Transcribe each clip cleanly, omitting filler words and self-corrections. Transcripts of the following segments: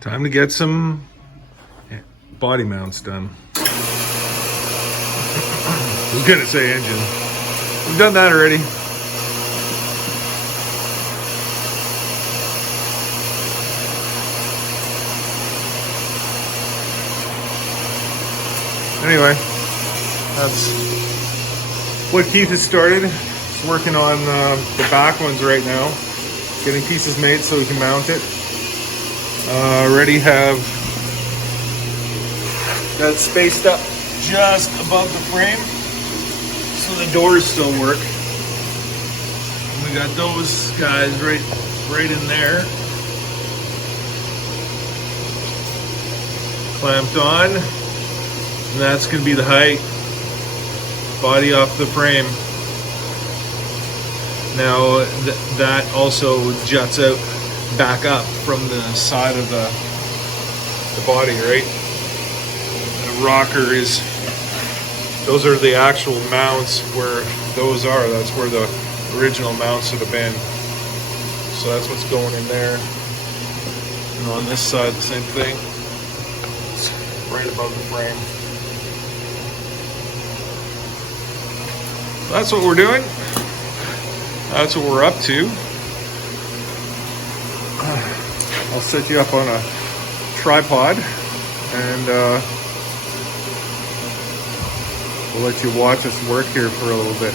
Time to get some body mounts done. I was gonna say engine. We've done that already. Anyway, that's what Keith has started. He's working on the back ones right now, getting pieces made so we can mount it. Already have that spaced up just above the frame so the doors still work. And we got those guys right in there, clamped on, and that's going to be the height, body off the frame. Now that also juts out back up from the side of the body, right? The rocker is, those are the actual mounts where those are. That's where the original mounts would have been. So that's what's going in there. And on this side, the same thing. It's right above the frame. So that's what we're doing. That's what we're up to. I'll set you up on a tripod and we'll let you watch us work here for a little bit.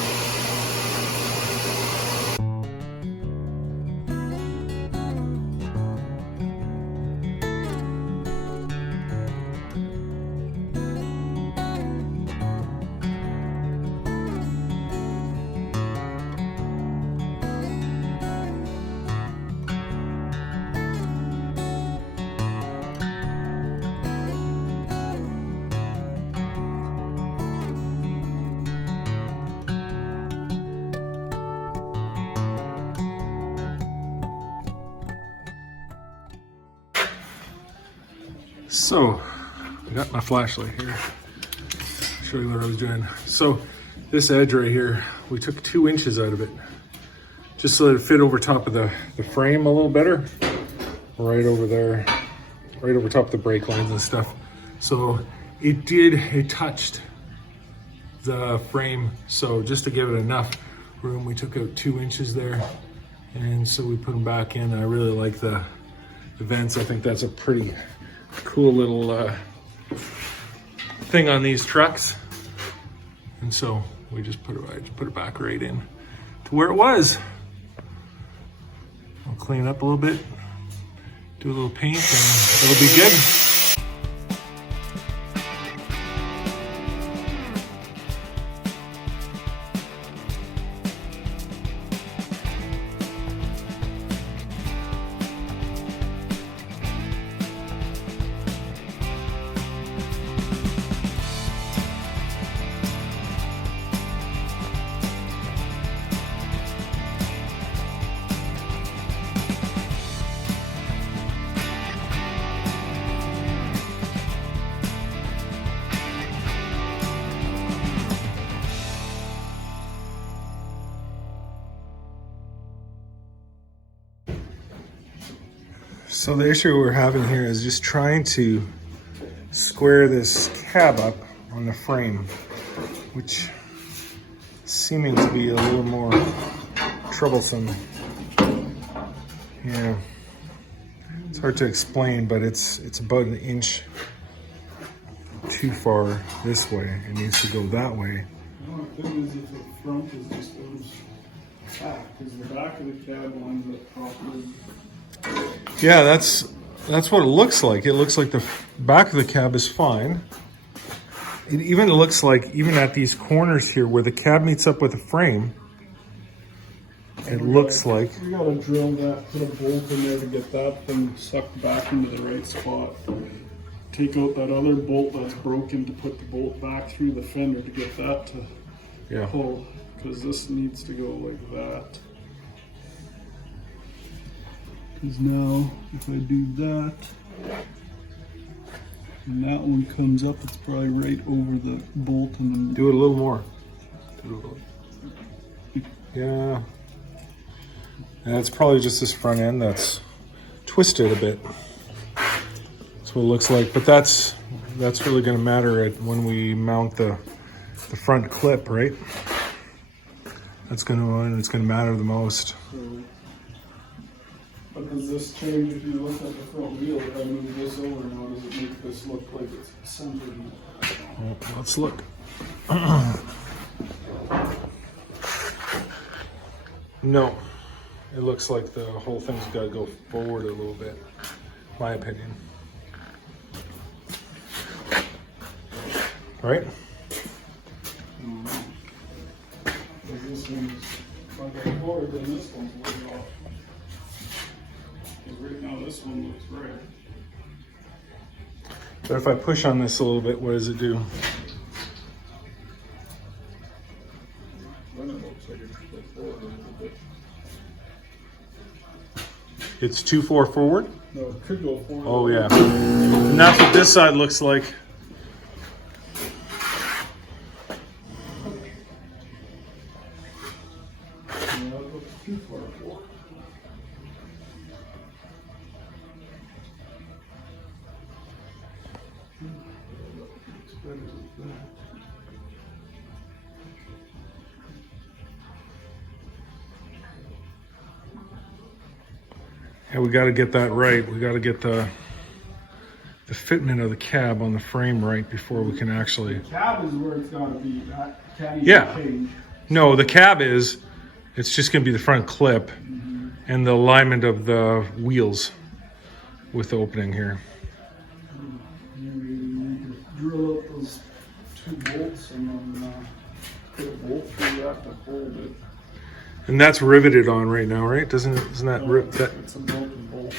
So, I got my flashlight here. I'll show you what I was doing. So, this edge right here, we took 2 inches out of it, just so that it fit over top of the frame a little better. Right over there, right over top of the brake lines and stuff. So, it touched the frame. So, just to give it enough room, we took out 2 inches there. And so we put them back in. I really like the vents. I think that's a pretty cool little thing on these trucks, and so we just put it back right in to where it was. I'll clean it up a little bit, do a little paint, and it'll be good. So the issue we're having here is just trying to square this cab up on the frame, which is seeming to be a little more troublesome. Yeah, it's hard to explain, but it's about 1 inch too far this way. It needs to go that way. No, the thing is, if the front is just goes back, because the back of the cab lines up properly. Yeah, that's what it looks like. It looks like the back of the cab is fine. It even looks like, even at these corners here where the cab meets up with the frame, it looks like... We gotta drill that, put a bolt in there to get that thing sucked back into the right spot. Take out that other bolt that's broken to put the bolt back through the fender to get that to pull, because this needs to go like that. Because now, if I do that, and that one comes up, it's probably right over the bolt, and then do it a little more. Yeah. And it's probably just this front end that's twisted a bit. what it looks like. But that's really going to matter when we mount the front clip, right? It's going to matter the most. So, but does this change if you look at the front wheel? If I move this over now, does it make this look like it's centered? Well, let's look. No, it looks like the whole thing's got to go forward a little bit, my opinion. Right? This one's like forward, then this one's way off. Right now, this one looks right. But if I push on this a little bit, what does it do? Then it looks like it's like forward a little bit. It's too far forward? No, it could go forward. Oh yeah. And that's what this side looks like. Yeah, it looks too far forward. Yeah, we got to get that right. We got to get the fitment of the cab on the frame right before we can actually. The cab is where it's got to be. That can't even Yeah. change. No, the cab is. It's just going to be the front clip and the alignment of the wheels with the opening here. You just drill out those two bolts and then put a bolt through that to hold it. And that's riveted on right now, right? Isn't that that? It's a broken bolt.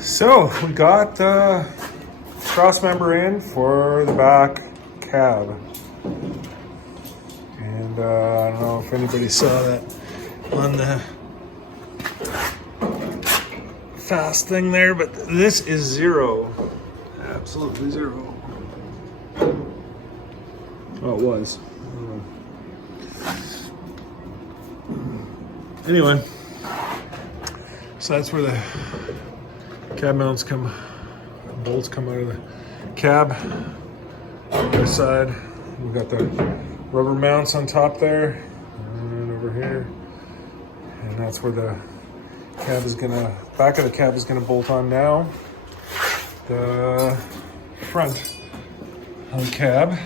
So we got the cross member in for the back cab, and I don't know if anybody saw that on the fast thing there, but this is zero, absolutely zero. Oh, it was. Anyway, so that's where the cab mounts bolts come out of the cab. On this side, we've got the rubber mounts on top there, and over here, and that's where the back of the cab is gonna bolt on now. The front of the cab,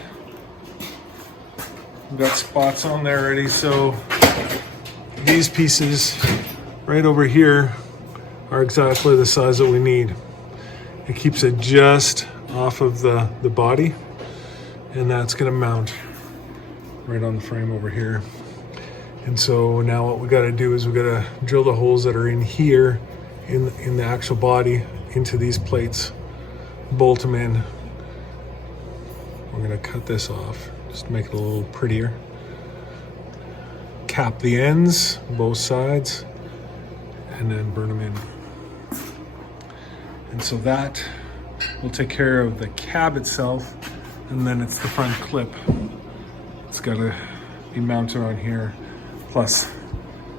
we've got spots on there already, so these pieces right over here are exactly the size that we need. It keeps it just off of the body, and that's gonna mount right on the frame over here. And so now what we gotta do is we gotta drill the holes that are in here, in the actual body, into these plates, bolt them in. We're gonna cut this off, just to make it a little prettier. Cap the ends, both sides, and then burn them in. And so that will take care of the cab itself, and then it's the front clip. It's gotta be mounted on here, plus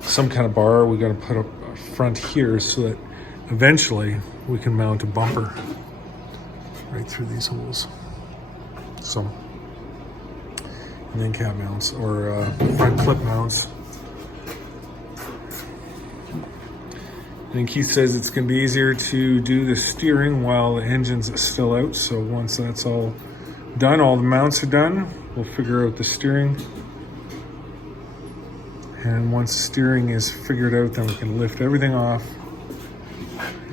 some kind of bar we gotta put up front here so that eventually we can mount a bumper right through these holes. So, and then cab mounts or front clip mounts. And Keith says it's going to be easier to do the steering while the engine's still out. So once that's all done, all the mounts are done, we'll figure out the steering. And once the steering is figured out, then we can lift everything off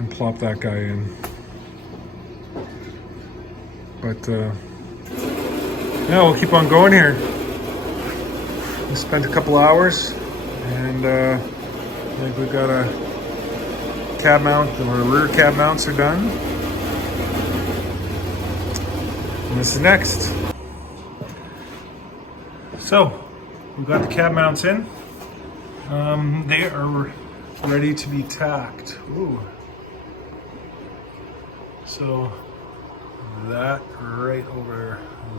and plop that guy in. But yeah, we'll keep on going here. We spent a couple hours, and I think we've got a cab mount, our rear cab mounts are done. And this is next. So, we've got the cab mounts in. They are ready to be tacked. Ooh. So, that right over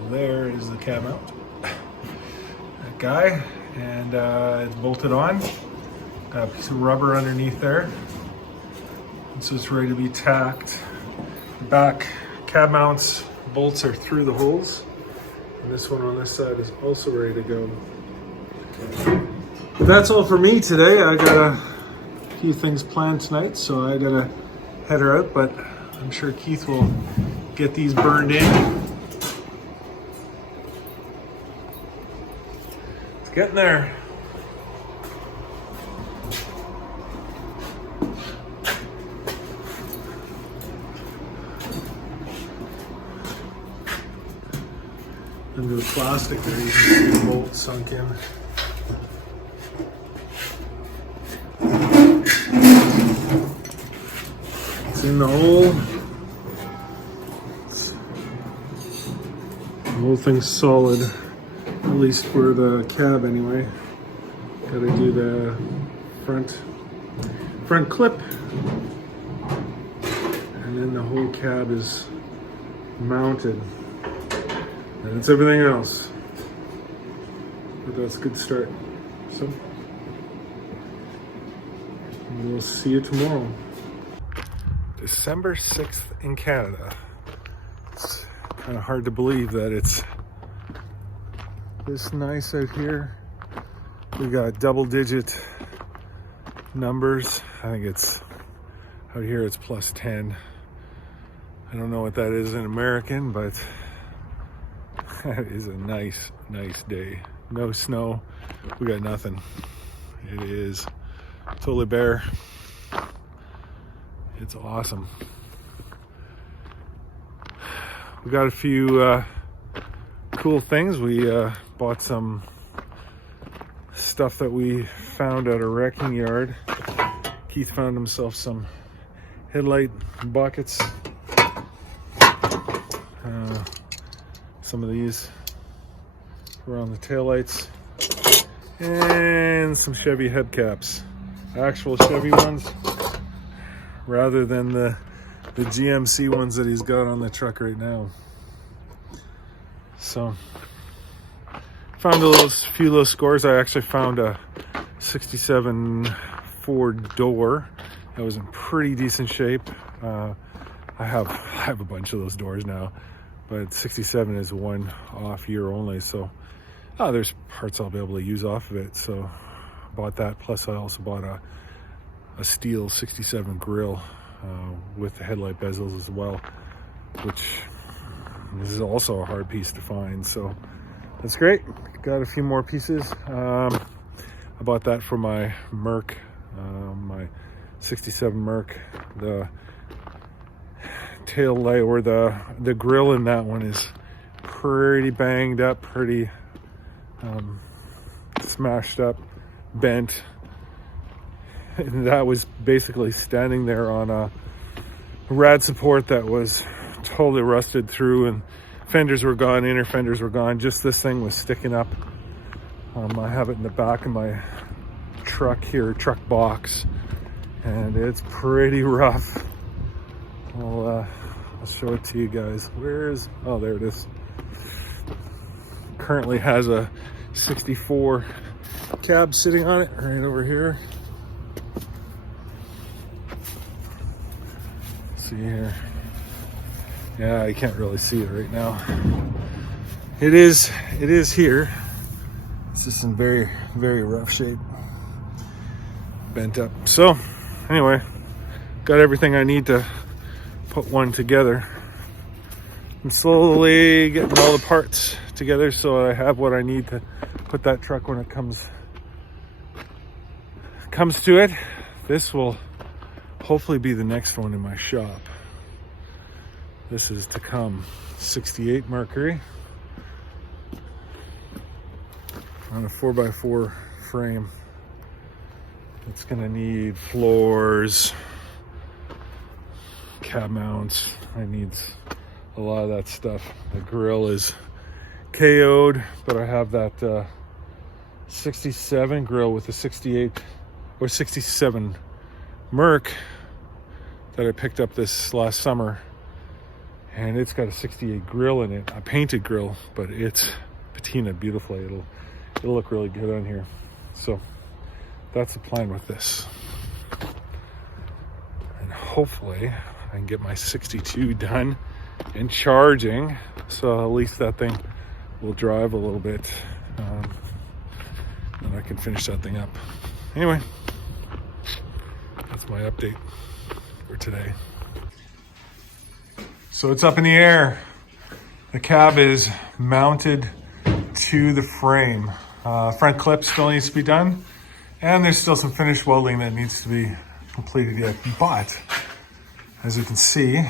there is the cab mount. That guy, and it's bolted on. Got a piece of rubber underneath there. And so it's ready to be tacked. The back cab mounts bolts are through the holes. And this one on this side is also ready to go. But that's all for me today. I got a few things planned tonight, so I gotta head her out, but I'm sure Keith will get these burned in. It's getting there. Under the plastic there, you can see the bolt sunk in. It's in the hole. The whole thing's solid, at least for the cab anyway. Gotta do the front clip, and then the whole cab is mounted. And it's everything else. But that's a good start. So, we'll see you tomorrow. December 6th in Canada. It's kind of hard to believe that it's this nice out here. We got double-digit numbers. I think it's out here it's plus 10. I don't know what that is in American, but that is a nice day. No snow. We got nothing. It is totally bare. It's awesome. We got a few cool things. We bought some stuff that we found at a wrecking yard. Keith found himself some headlight buckets. Some of these were on the taillights, and some Chevy hubcaps, actual Chevy ones, rather than the GMC ones that he's got on the truck right now. So, found a few little scores. I actually found a 67 Ford door that was in pretty decent shape. I have a bunch of those doors now, but 67 is one off year only, so there's parts I'll be able to use off of it. So bought that, plus I also bought a steel 67 grill with the headlight bezels as well, which is also a hard piece to find, so that's great. Got a few more pieces. I bought that for my Merc, my 67 Merc. The tail light, or the grill in that one, is pretty banged up, pretty smashed up, bent. And that was basically standing there on a rad support that was totally rusted through, and fenders were gone, inner fenders were gone, just this thing was sticking up. I have it in the back of my truck here, truck box, and it's pretty rough. I'll show it to you guys. Oh, there it is. Currently has a 64 cab sitting on it right over here. See here. Yeah, you can't really see it right now. It is here. It's just in very, very rough shape. Bent up. So, anyway, got everything I need to put one together. And slowly getting all the parts together so I have what I need to put that truck when it comes to it. This will hopefully be the next one in my shop. This is to come. 68 Mercury on a 4x4 frame. It's gonna need floors, cab mounts. I need a lot of that stuff. The grill is KO'd, but I have that 67 grill with the 68 or 67 Merc that I picked up this last summer, and it's got a 68 grill in it, a painted grill, but it's patinaed beautifully. It'll look really good on here. So that's the plan with this, and hopefully I can get my 62 done and charging, so at least that thing will drive a little bit, and I can finish that thing up. Anyway, that's my update for today. So it's up in the air. The cab is mounted to the frame. Front clip still needs to be done, and there's still some finished welding that needs to be completed yet. But as you can see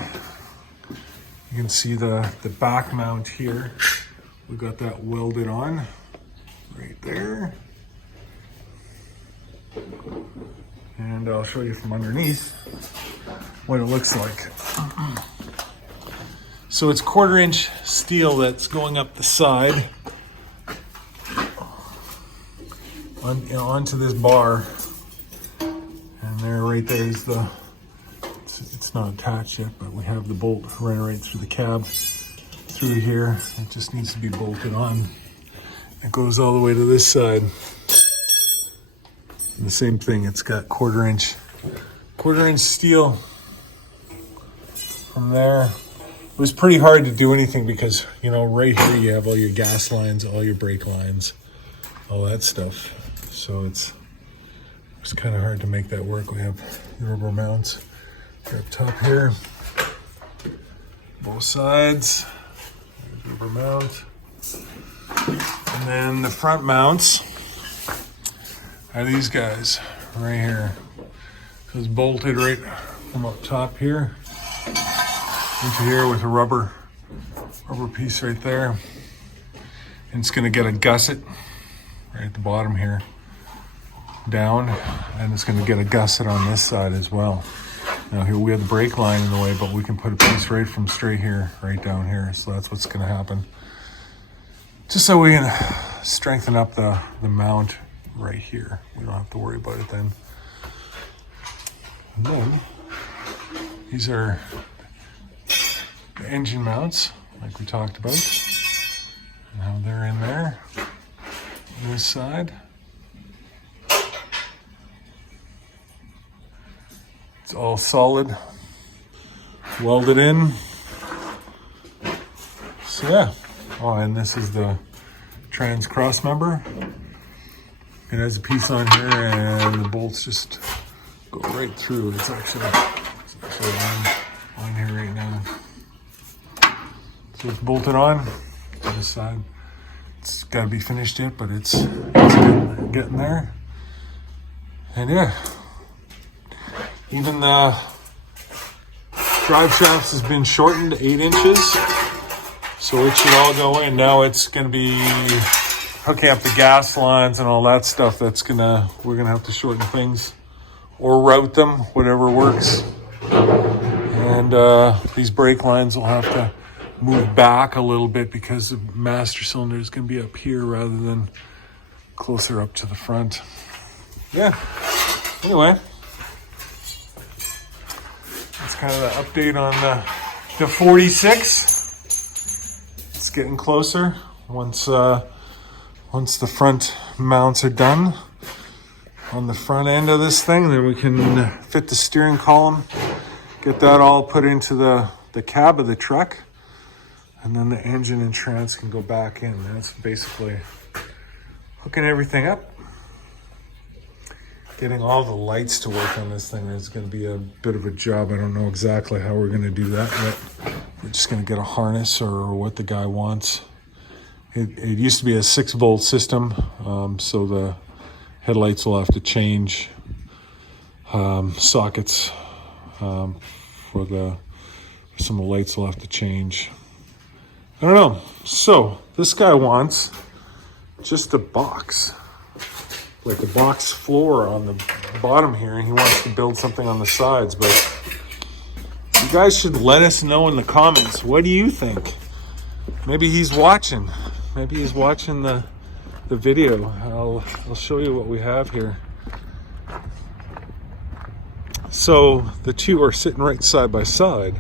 the back mount here. We got that welded on right there. And I'll show you from underneath what it looks like. So it's 1/4 inch steel that's going up the side onto this bar. And there, right there is the, it's not attached yet, but we have the bolt running right through the cab, through here. It just needs to be bolted on. It goes all the way to this side. And the same thing, it's got 1/4 inch steel from there. It was pretty hard to do anything because, you know, right here you have all your gas lines, all your brake lines, all that stuff. So it's kind of hard to make that work. We have rubber mounts up top here, both sides. There's rubber mount. And then the front mounts are these guys right here. So it's bolted right from up top here into here with a rubber piece right there. And it's gonna get a gusset right at the bottom here, down, and it's gonna get a gusset on this side as well. Now here we have the brake line in the way, but we can put a piece right from straight here, right down here. So that's what's gonna happen. Just so we can strengthen up the mount right here. We don't have to worry about it then. And then these are the engine mounts, like we talked about. Now they're in there, on this side. It's all solid, welded in. So yeah. Oh, and this is the trans cross member. It has a piece on here, and the bolts just go right through. It's actually on here right now. So it's bolted on this side. It's got to be finished yet, but it's getting there. And yeah, even the drive shafts has been shortened 8 inches. So it should all go in. Now it's going to be hooking up the gas lines and all that stuff. We're gonna have to shorten things or route them, whatever works. And these brake lines will have to move back a little bit because the master cylinder is going to be up here rather than closer up to the front. Yeah. Anyway, that's kind of the update on the 46. It's getting closer. Once the front mounts are done on the front end of this thing, then we can fit the steering column, get that all put into the cab of the truck, and then the engine and trans can go back in. That's basically hooking everything up. Getting all the lights to work on this thing is going to be a bit of a job. I don't know exactly how we're going to do that yet. We're just going to get a harness or what the guy wants. It used to be a 6-volt system, so the headlights will have to change sockets for some of the lights will have to change. I don't know. So this guy wants just a box, like a box floor on the bottom here, and he wants to build something on the sides. But you guys should let us know in the comments, what do you think? Maybe he's watching. Maybe he's watching the video. I'll show you what we have here. So the two are sitting right side by side.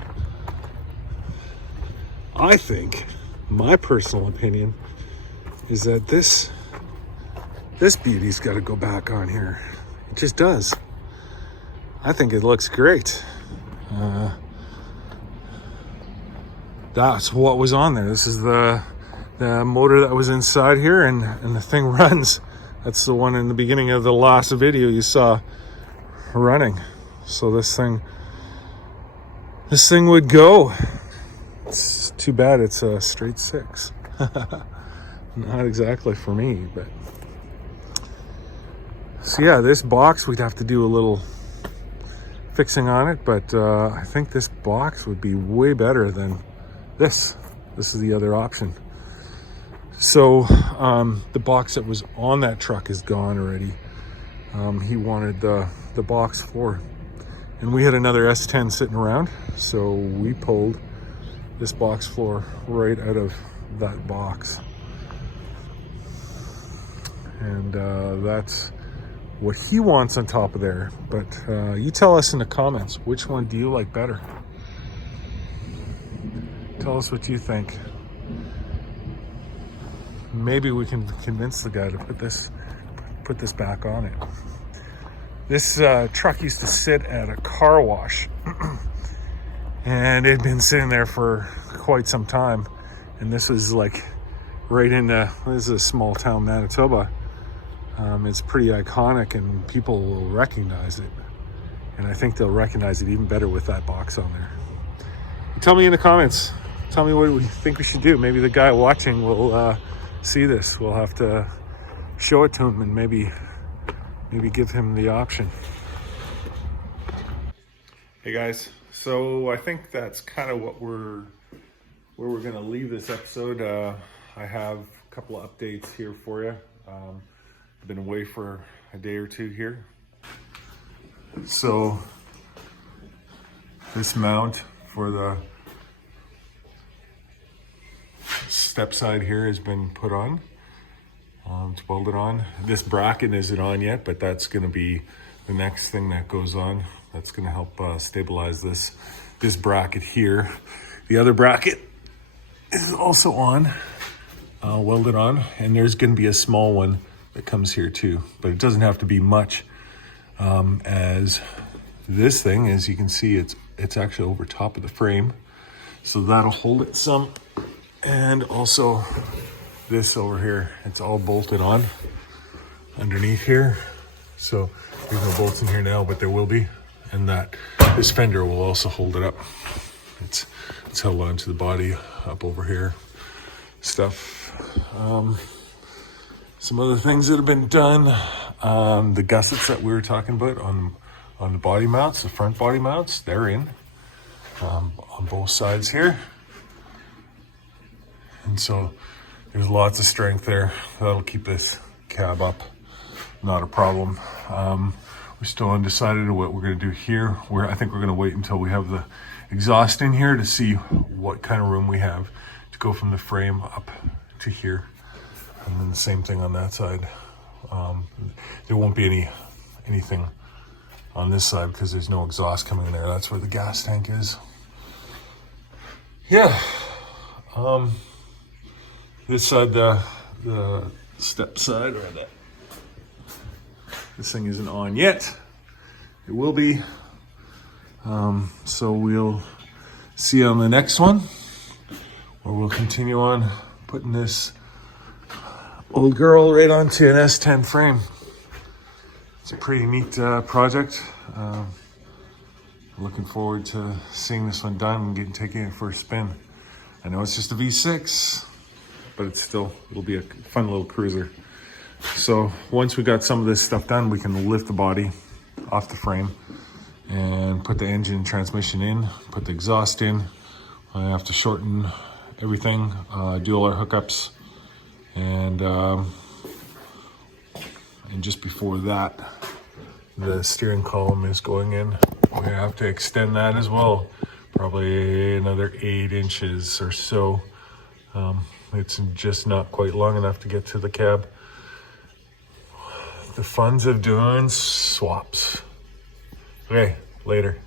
I think, my personal opinion, is that this beauty's got to go back on here. It just does. I think it looks great. That's what was on there. This is the motor that was inside here, and the thing runs. That's the one in the beginning of the last video you saw running. So this thing would go. It's too bad it's a straight 6. Not exactly for me, but so yeah, this box we'd have to do a little fixing on it, but I think this box would be way better than this. This is the other option. So the box that was on that truck is gone already. He wanted the box floor, and we had another S10 sitting around, so we pulled this box floor right out of that box, and that's what he wants on top of there. But you tell us in the comments, which one do you like better? Tell us what you think. Maybe we can convince the guy to put this back on it. This truck used to sit at a car wash and it had been sitting there for quite some time, and this was like right in this is a small town, Manitoba. It's pretty iconic and people will recognize it, and I think they'll recognize it even better with that box on there. Tell me in the comments, tell me what you think we should do. Maybe the guy watching will see this. We'll have to show it to him and maybe give him the option. Hey guys, so I think that's kind of where we're gonna leave this episode. I have a couple of updates here for you. I've been away for a day or two here. So this mount for the step side here has been put on. It's welded on. This bracket isn't on yet, but that's going to be the next thing that goes on. That's going to help stabilize this bracket here. The other bracket is also on, welded on, and there's going to be a small one that comes here too, but it doesn't have to be much. As this thing, as you can see, it's actually over top of the frame, so that'll hold it some. And also this over here, it's all bolted on underneath here. So there's no bolts in here now, but there will be. And this fender will also hold it up. It's held onto the body up over here. Stuff. Some other things that have been done. The gussets that we were talking about on the body mounts, the front body mounts, they're in on both sides here. And so there's lots of strength there. That'll keep this cab up. Not a problem. We're still undecided on what we're going to do here. I think we're going to wait until we have the exhaust in here to see what kind of room we have to go from the frame up to here. And then the same thing on that side. There won't be anything on this side because there's no exhaust coming in there. That's where the gas tank is. Yeah. This side, the step side, or this thing isn't on yet. It will be. So we'll see you on the next one, where we'll continue on putting this old girl right onto an S10 frame. It's a pretty neat project. Looking forward to seeing this one done and taking it for a spin. I know it's just a V6, but it'll be a fun little cruiser. So once we got some of this stuff done, we can lift the body off the frame and put the engine and transmission in, put the exhaust in. I have to shorten everything, do all our hookups, and just before that, the steering column is going in. We have to extend that as well, probably another 8 inches or so. It's just not quite long enough to get to the cab. The funds of doing swaps. Okay, later.